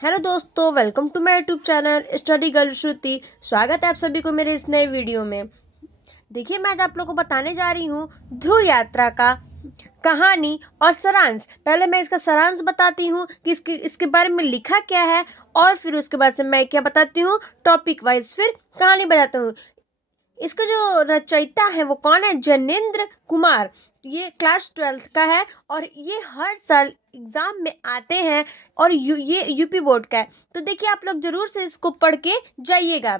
Hello दोस्तों, welcome to my YouTube channel study girl Shruti. स्वागत है आप सभी को मेरे इस नए वीडियो में। देखिए, मैं आज आप लोगों को बताने जा रही हूँ ध्रुव यात्रा का कहानी और सारांश। पहले मैं इसका सारांश बताती हूँ कि इसके बारे में लिखा क्या है, और फिर उसके बाद से मैं क्या बताती हूँ टॉपिक वाइज, फिर कहानी बताती हूँ। इसका जो रचयिता है वो कौन है? जनेंद्र कुमार। ये क्लास 12th का है और ये हर साल एग्जाम में आते हैं, और ये यूपी बोर्ड का है। तो देखिए, आप लोग जरूर से इसको पढ़ के जाइएगा।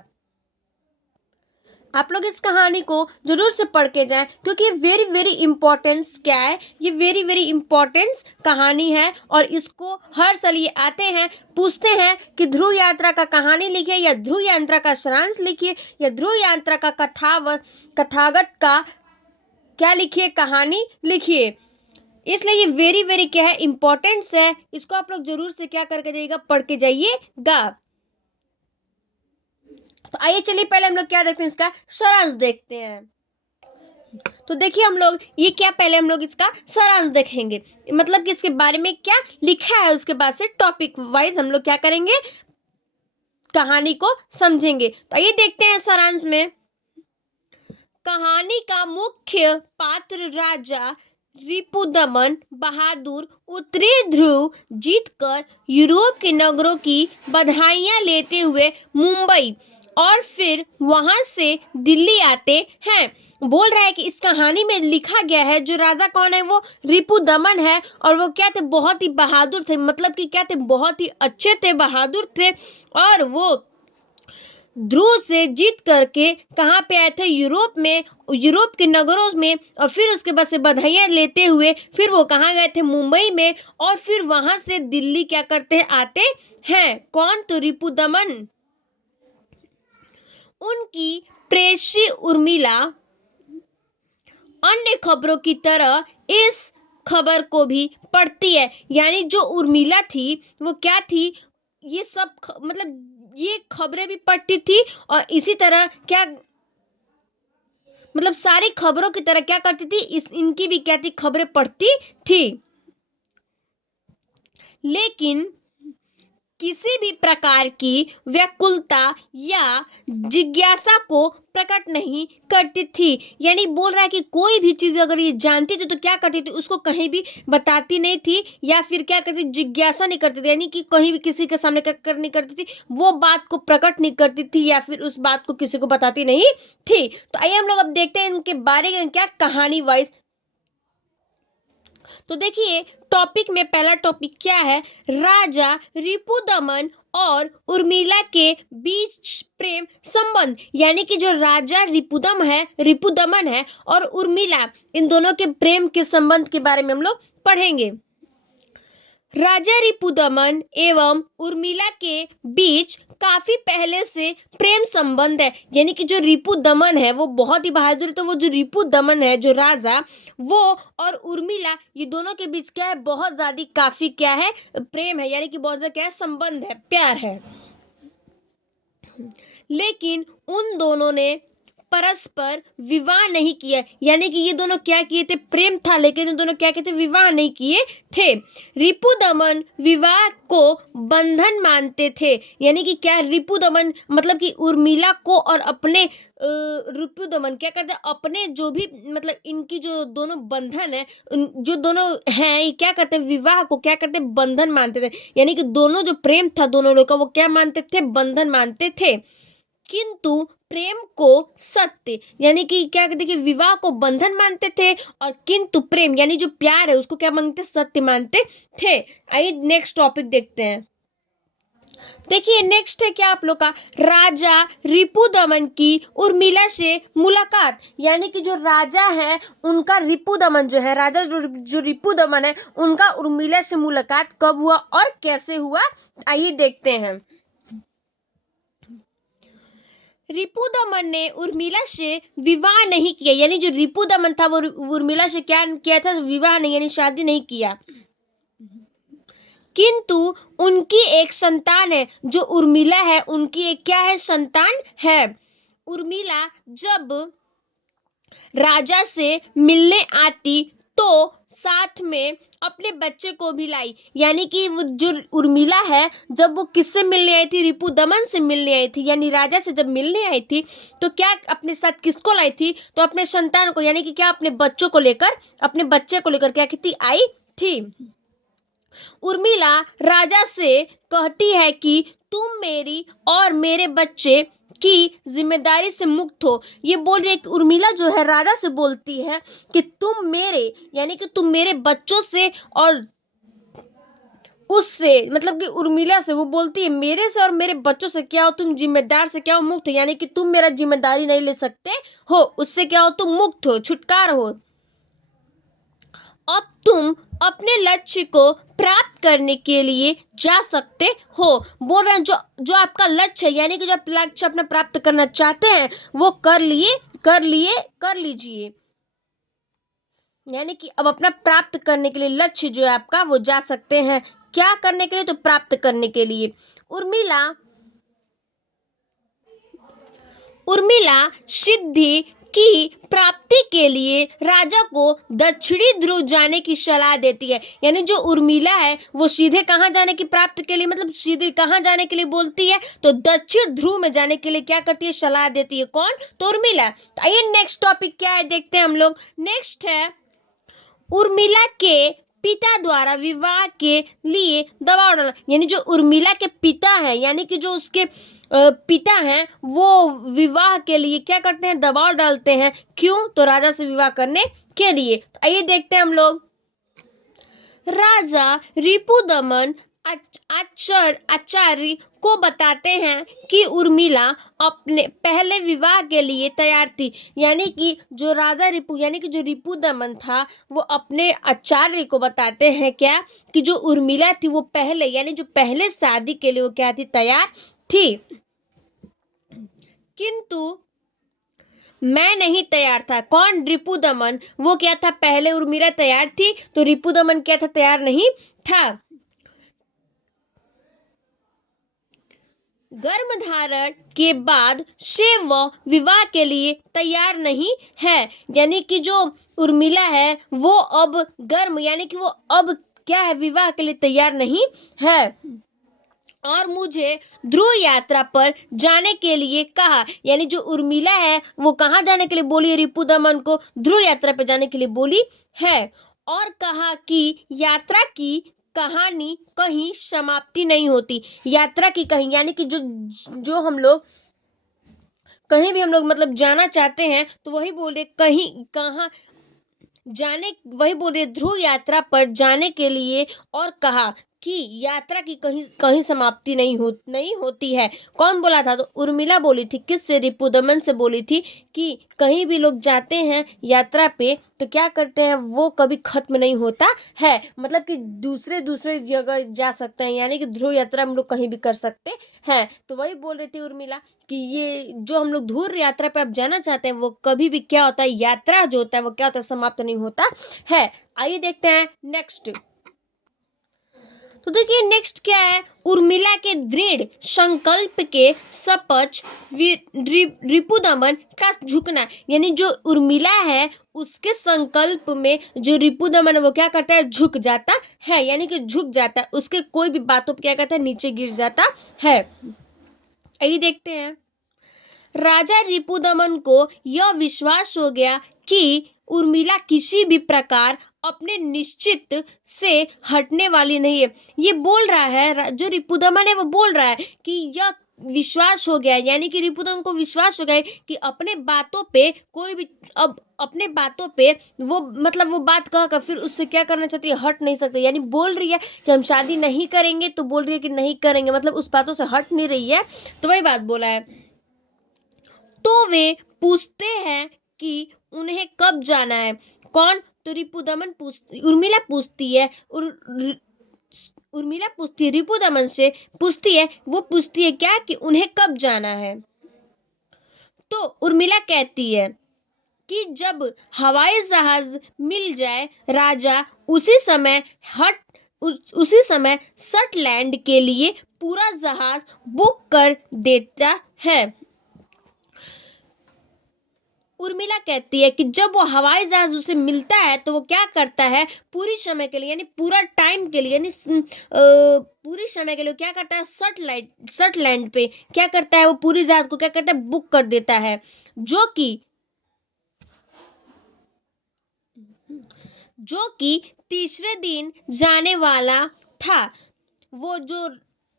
आप लोग इस कहानी को जरूर से पढ़ के जाएं, क्योंकि ये वेरी वेरी इंपॉर्टेंस क्या है, ये वेरी वेरी इंपॉर्टेंस कहानी है। और इसको हर साल ये आते हैं, पूछते हैं कि ध्रुव यात्रा का कहानी लिखिए, या ध्रुव यात्रा का सारांश लिखिए, या ध्रुव यात्रा का कथागत का क्या लिखिए, कहानी लिखिए। इसलिए ये वेरी वेरी क्या है, इंपॉर्टेंस है। इसको आप लोग जरूर से क्या करके जाइएगा, पढ़ के जाइएगा। तो आइए चलिए, पहले हम लोग क्या देखते हैं, इसका सारांश देखते हैं। तो देखिए, हम लोग ये क्या, पहले हम लोग इसका सारांश देखेंगे, मतलब कि इसके बारे में क्या लिखा है। उसके बाद से टॉपिक वाइज हम लोग क्या करेंगे, कहानी को समझेंगे। तो आइए देखते हैं सारांश में। कहानी का मुख्य पात्र राजा रिपुदमन बहादुर उत्तरी ध्रुव जीतकर यूरोप के नगरों की बधाइयां लेते हुए मुंबई और फिर वहां से दिल्ली आते हैं। बोल रहा है कि इस कहानी में लिखा गया है, जो राजा कौन है, वो रिपुदमन है। और वो क्या थे, बहुत ही बहादुर थे, मतलब कि क्या थे, बहुत ही अच्छे थे, बहादुर थे। और वो ध्रुव से जीत करके कहाँ पे आए थे, यूरोप में, यूरोप के नगरों में। और फिर उसके बाद से बधाइयां लेते हुए फिर वो कहाँ गए थे, मुंबई में। और फिर वहां से दिल्ली क्या करते हैं, आते हैं। कौन? तो रिपुदमन। उनकी प्रेयसी उर्मिला अन्य खबरों की तरह इस खबर को भी पढ़ती है। यानी जो उर्मिला थी वो क्या थी, ये सब मतलब ये खबरें भी पढ़ती थी, और इसी तरह क्या, मतलब सारी खबरों की तरह क्या करती थी, इनकी भी क्या थी, खबरें पढ़ती थी। लेकिन किसी भी प्रकार की व्याकुलता या जिज्ञासा को प्रकट नहीं करती थी। यानी बोल रहा है कि कोई भी चीज अगर ये जानती थी तो क्या करती थी, उसको कहीं भी बताती नहीं थी, या फिर क्या करती, जिज्ञासा नहीं करती थी। यानी कि कहीं भी किसी के सामने क्या नहीं करती थी, वो बात को प्रकट नहीं करती थी, या फिर उस बात को किसी को बताती नहीं थी। तो आइए हम लोग अब देखते हैं इनके बारे में क्या, कहानी वाइज। तो देखिए, टॉपिक में पहला टॉपिक क्या है, राजा रिपुदमन और उर्मिला के बीच प्रेम संबंध। यानी कि जो राजा रिपुदमन है और उर्मिला, इन दोनों के प्रेम के संबंध के बारे में हम लोग पढ़ेंगे। राजा रिपुदमन एवं उर्मिला के बीच काफी पहले से प्रेम संबंध है। यानी कि जो रिपुदमन है वो बहुत ही बहादुर, तो वो जो रिपुदमन है, जो राजा, वो और उर्मिला, ये दोनों के बीच क्या है, बहुत ज्यादा काफी क्या है, प्रेम है। यानी कि बहुत ज्यादा क्या है, संबंध है, प्यार है। लेकिन उन दोनों ने परस्पर विवाह नहीं किया। यानी कि ये दोनों क्या किए थे, प्रेम था, लेकिन उन दोनों क्या किए थे, विवाह नहीं किए थे। रिपुदमन विवाह को बंधन मानते थे। यानी कि क्या, रिपुदमन मतलब कि उर्मिला को और अपने रिपुदमन क्या करते हैं, अपने जो भी मतलब इनकी जो दोनों बंधन है, जो दोनों हैं, ये क्या करते हैं, विवाह को क्या करते हैं, बंधन मानते थे। यानी कि दोनों जो प्रेम था दोनों लोग का, वो क्या मानते थे, बंधन मानते थे। किंतु प्रेम को सत्य, यानी कि क्या कहते हैं कि विवाह को बंधन मानते थे, और किंतु प्रेम यानी जो प्यार है उसको क्या मानते, सत्य मानते थे। आइए नेक्स्ट टॉपिक देखते हैं। देखिए, नेक्स्ट है क्या आप लोग का, राजा रिपुदमन की उर्मिला से मुलाकात। यानी कि जो राजा है उनका, रिपुदमन जो है, राजा जो रिपुदमन है, उनका उर्मिला से मुलाकात कब हुआ और कैसे हुआ, आइए देखते हैं। रिपुदमन ने उर्मिला से विवाह नहीं किया। यानी जो रिपुदमन था वो उर्मिला से क्या किया था, विवाह नहीं, यानी शादी नहीं किया। किंतु उनकी एक संतान है, जो उर्मिला है उनकी एक क्या है, संतान है। उर्मिला जब राजा से मिलने आती तो साथ में अपने बच्चे को भी लाई। यानी कि वो जो उर्मिला है, जब वो किससे मिलने आई थी, रिपुदमन से मिलने आई थी, यानी राजा से जब मिलने आई थी, तो क्या अपने साथ किसको लाई थी, तो अपने संतान को, यानी कि क्या अपने बच्चों को लेकर, अपने बच्चे को लेकर क्या की आई थी। उर्मिला राजा से कहती है कि तुम मेरी और मेरे बच्चे की जिम्मेदारी से मुक्त हो। ये बोल रही है कि उर्मिला जो है राजा से बोलती है कि तुम मेरे, यानी कि तुम मेरे बच्चों से और उससे, मतलब कि उर्मिला से वो बोलती है मेरे से और मेरे बच्चों से क्या हो तुम जिम्मेदार से क्या हो मुक्त हो, यानी कि तुम मेरा जिम्मेदारी नहीं ले सकते हो, उससे क्या हो तुम मुक्त हो, छुटकार हो। अब तुम अपने लक्ष्य को प्राप्त करने के लिए जा सकते हो। बोल रहे हैं जो जो आपका लक्ष्य है, यानी कि जो आप लक्ष्य अपना प्राप्त करना चाहते हैं वो कर लीजिए। यानी कि अब अपना प्राप्त करने के लिए लक्ष्य जो है आपका वो जा सकते हैं। क्या करने के लिए, तो प्राप्त करने के लिए। उर्मिला उर्मिला सिद्धि की प्राप्ति के लिए राजा को दक्षिणी ध्रुव जाने की सलाह देती है। यानी जो उर्मिला है वो सीधे कहाँ जाने की प्राप्त के लिए, मतलब सीधे कहाँ जाने के लिए बोलती है, तो दक्षिण ध्रुव में जाने के लिए क्या करती है, सलाह देती है। कौन, तो उर्मिला। तो आइए नेक्स्ट टॉपिक क्या है देखते हैं हम लोग। नेक्स्ट है उर्मिला के पिता द्वारा विवाह के लिए दबाव डालना। यानी जो उर्मिला के पिता हैं, यानी कि जो उसके पिता हैं, वो विवाह के लिए क्या करते हैं, दबाव डालते हैं। क्यों, तो राजा से विवाह करने के लिए। तो आइए देखते हैं हम लोग। राजा रिपुदमन आचार्य को बताते हैं कि उर्मिला अपने पहले विवाह के लिए तैयार थी। यानी कि जो राजा रिपु, यानी कि जो रिपुदमन था, वो अपने आचार्य को बताते हैं क्या, कि जो उर्मिला थी वो पहले, यानी जो पहले शादी के लिए वो क्या थी, तैयार थी, किंतु मैं नहीं तैयार था। कौन, रिपुदमन। वो क्या था, पहले उर्मिला तैयार थी तो रिपुदमन क्या था, तैयार नहीं था। गर्भधारण के बाद से वह विवाह के लिए तैयार नहीं है। यानी कि जो उर्मिला है वो अब गर्म, यानी कि वो अब क्या है, विवाह के लिए तैयार नहीं है। और मुझे ध्रुव यात्रा पर जाने के लिए कहा। यानी जो उर्मिला है वो कहाँ जाने के लिए बोली है, रिपुदमन को ध्रुव यात्रा पर जाने के लिए बोली है। और कहा कि यात्रा की कहानी कहीं समाप्ति नहीं होती। यात्रा की कहीं, यानी कि जो जो हम लोग कहीं भी हम लोग मतलब जाना चाहते हैं, तो वही बोले कहीं कहाँ जाने, वही बोल रहे ध्रुव यात्रा पर जाने के लिए। और कहा कि यात्रा की कहीं कहीं समाप्ति नहीं होती है। कौन बोला था, तो उर्मिला बोली थी। किससे, रिपुदमन से बोली थी कि कहीं भी लोग जाते हैं यात्रा पे तो क्या करते हैं, वो कभी खत्म नहीं होता है, मतलब कि दूसरे दूसरे जगह जा सकते हैं, यानी कि ध्रुव यात्रा हम लोग कहीं भी कर सकते हैं। तो वही बोल रही थी उर्मिला कि ये जो हम लोग ध्रुव यात्रा पे अब जाना चाहते हैं वो कभी भी क्या होता है, यात्रा जो होता है वो क्या होता है, समाप्त नहीं होता है। आइए देखते हैं नेक्स्ट। तो देखिए नेक्स्ट क्या है, उर्मिला के दृढ़ संकल्प के सपक्ष रिपुदमन का झुकना। यानी जो उर्मिला है उसके संकल्प में जो रिपुदमन है वो क्या करता है, झुक जाता है, यानी कि झुक जाता है, उसके कोई भी बातों पर क्या करता है, नीचे गिर जाता है। आइए देखते हैं। राजा रिपुदमन को यह विश्वास हो गया कि उर्मिला किसी भी प्रकार अपने निश्चित से हटने वाली नहीं है। ये बोल रहा है, जो रिपुदमन है वो बोल रहा है कि यह विश्वास हो गया, यानी कि रिपुदमन को विश्वास हो गया कि अपने बातों पे कोई भी, अब अपने बातों पे वो मतलब वो बात कह कर फिर उससे क्या करना चाहती है, हट नहीं सकती। यानी बोल रही है कि हम शादी नहीं करेंगे, तो बोल रही है कि नहीं करेंगे, मतलब उस बातों से हट नहीं रही है। तो वही बात बोला है। तो वे पूछते हैं कि उन्हें कब जाना है। कौन, तो रिपुदमन उर्मिला पूछती है, उर्मिला पूछती है रिपुदमन से, पूछती है, वो पूछती है क्या, कि उन्हें कब जाना है। तो उर्मिला कहती है कि जब हवाई जहाज मिल जाए राजा उसी समय सटलैंड के लिए पूरा जहाज बुक कर देता है। उर्मिला कहती है कि जब वो हवाई जहाज उसे मिलता है तो वो क्या करता है, पूरी समय के लिए यानी पूरा टाइम के लिए यानी पूरी समय के लिए क्या करता है, सटलैंड पे क्या करता है, वो पूरी जहाज को क्या करता है, बुक कर देता है, जो कि तीसरे दिन जाने वाला था। वो जो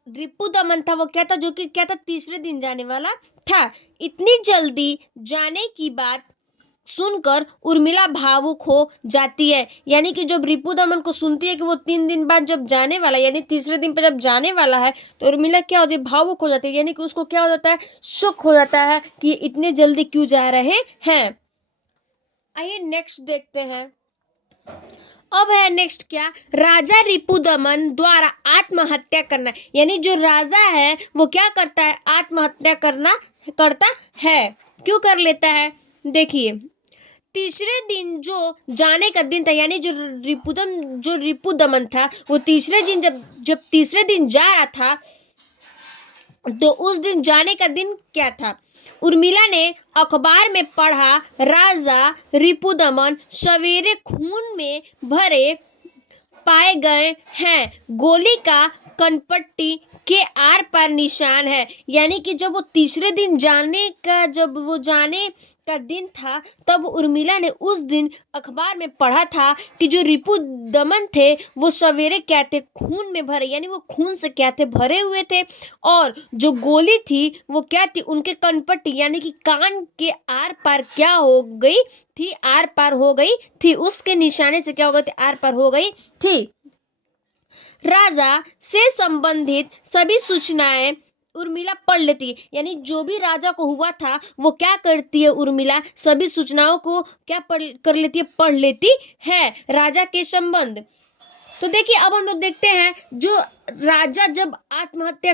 रिपु दमन था वो क्या था, जो कि क्या था, तीसरे दिन जाने वाला था। इतनी जल्दी जाने की बात सुनकर उर्मिला भावुक हो जाती है। यानी कि जब रिपु दमन को सुनती है कि वो 3 दिन बाद जब जाने वाला है, यानी तीसरे दिन पे जब जाने वाला है, तो उर्मिला क्या होती है, भावुक हो जाती है। यानी कि उसको क्या हो जाता है, शक हो जाता है कि ये इतने जल्दी क्यों जा रहे हैं। आइए नेक्स्ट देखते हैं। अब है नेक्स्ट क्या, राजा रिपुदमन द्वारा आत्महत्या करना। यानी जो राजा है वो क्या करता है, आत्महत्या करता है। क्यों कर लेता है, देखिए तीसरे दिन जो जाने का दिन था, यानी जो रिपुदमन था वो तीसरे दिन जब तीसरे दिन जा रहा था, तो उस दिन जाने का दिन क्या था। उर्मिला ने अखबार में पढ़ा, राजा रिपुदमन सवेरे खून में भरे पाए गए हैं, गोली का कनपट्टी के आर पार निशान है। यानी कि जब वो तीसरे दिन जब वो जाने का दिन था, तब उर्मिला ने उस दिन अखबार में पढ़ा था कि जो रिपु दमन थे वो सवेरे क्या थे, खून में भरे, यानी वो खून से क्या थे, भरे हुए थे। और जो गोली थी वो क्या थी, उनके कनपट्टी यानी कि कान के आर पार क्या हो गई थी, आर पार हो गई थी, उसके निशाने से क्या हो गई थी, आर पार हो गई थी। राजा से संबंधित सभी सूचनाएं उर्मिला पढ़ लेती है। यानी जो भी राजा को हुआ था वो क्या करती है, उर्मिला सभी सूचनाओं को क्या कर लेती है, पढ़ लेती है, राजा के संबंध। तो देखिए अब हम लोग देखते हैं, जो राजा जब आत्महत्या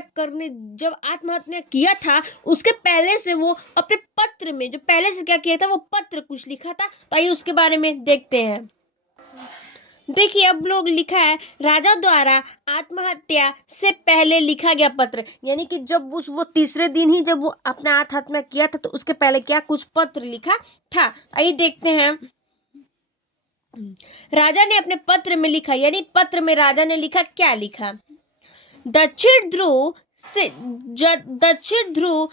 किया था, उसके पहले से वो अपने पत्र में जो पहले से क्या किया था, वो पत्र कुछ लिखा था। तो आइए उसके बारे में देखते हैं। देखिए अब लोग लिखा है, राजा द्वारा आत्महत्या से पहले लिखा गया पत्र। यानी कि जब वो तीसरे दिन ही जब वो अपना आत्महत्या किया था, तो उसके पहले क्या कुछ पत्र लिखा था। आइए देखते हैं। राजा ने अपने पत्र में लिखा, यानी पत्र में राजा ने लिखा, क्या लिखा, दक्षिण ध्रुव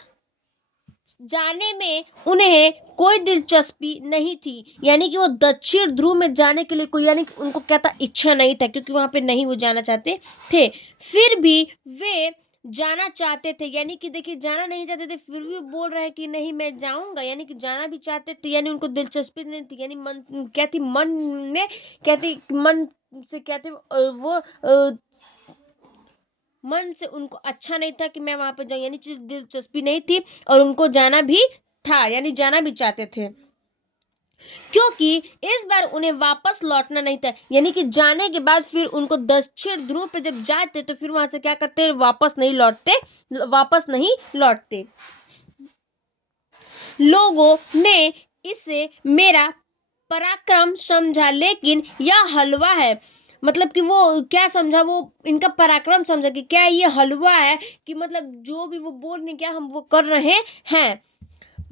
जाने में उन्हें कोई दिलचस्पी नहीं थी। यानी कि वो दक्षिण ध्रुव में जाने के लिए कोई, यानी कि उनको क्या था, इच्छा नहीं था, क्योंकि वहां पे नहीं वो जाना चाहते थे। फिर भी वे जाना चाहते थे, यानी कि देखिए जाना नहीं चाहते थे, फिर भी बोल रहे हैं कि नहीं मैं जाऊंगा, यानी कि जाना भी चाहते थे, यानी उनको दिलचस्पी नहीं थी। यानी मन क्या थी, मन में क्या थी, मन से क्या थे, वो मन से उनको अच्छा नहीं था कि मैं वहां पर जाऊं, यानी दिलचस्पी नहीं थी, और उनको जाना भी था, यानी जाना भी चाहते थे, क्योंकि इस बार उन्हें वापस लौटना नहीं था। यानी कि जाने के बाद फिर उनको दक्षिण ध्रुव पे जब जाते तो फिर वहां से क्या करते, वापस नहीं लौटते। लोगों ने इसे मेरा पराक्रम समझा, लेकिन यह हलवा है। मतलब कि वो क्या समझा, वो इनका पराक्रम समझा कि क्या ये हलवा है, कि मतलब जो भी वो बोल रहे क्या हम वो कर रहे हैं।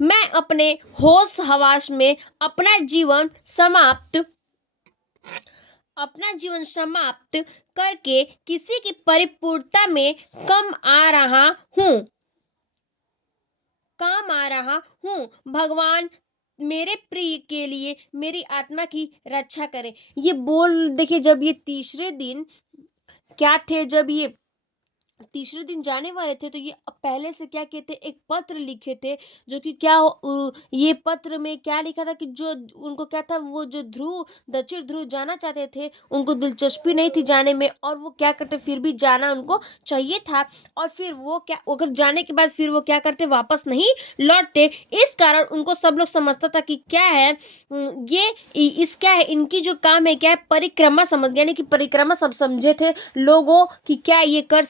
मैं अपने होश हवास में अपना जीवन समाप्त करके किसी की परिपूर्णता में काम आ रहा हूँ। भगवान मेरे प्रिय के लिए मेरी आत्मा की रक्षा करे। ये बोल देखिए, जब ये तीसरे दिन क्या थे, जब ये तीसरे दिन जाने वाले थे, तो ये पहले से क्या किए थे, एक पत्र लिखे थे, जो कि ये पत्र में क्या लिखा था कि जो उनको क्या था, वो जो दक्षिण ध्रुव जाना चाहते थे, उनको दिलचस्पी नहीं थी जाने में, और वो क्या करते, फिर भी जाना उनको चाहिए था, और फिर वो क्या, अगर जाने के बाद फिर वो क्या करते, वापस नहीं लौटते। इस कारण उनको सब लोग समझता था कि क्या है, क्या है, इनकी जो काम है क्या है, परिक्रमा समझ, यानी कि परिक्रमा सब समझे थे लोगों कि क्या ये कर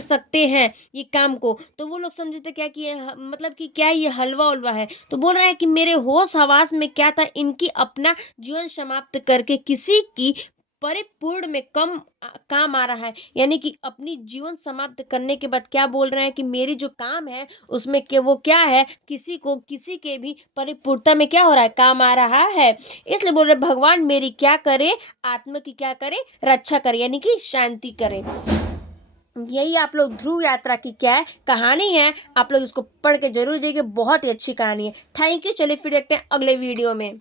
सकते हैं ये काम को। तो वो लोग समझे थे क्या कि मतलब कि क्या ये हलवा उलवा है। तो बोल रहा है कि मेरे होश हवास में क्या था, इनकी अपना जीवन समाप्त करके किसी की परिपूर्ण में काम आ रहा है, यानी कि अपनी जीवन समाप्त करने के बाद क्या बोल रहे हैं कि मेरी जो काम है उसमें के वो क्या है, किसी के भी परिपूर्णता में क्या हो रहा है, काम आ रहा है। इसलिए बोल रहे भगवान मेरी क्या करे, आत्मा की क्या करे, रक्षा करे, यानी कि शांति करे। यही आप लोग ध्रुव यात्रा की क्या है, कहानी है। आप लोग इसको पढ़ के जरूर देखिए, बहुत ही अच्छी कहानी है। Thank you. चलिए फिर देखते हैं अगले वीडियो में।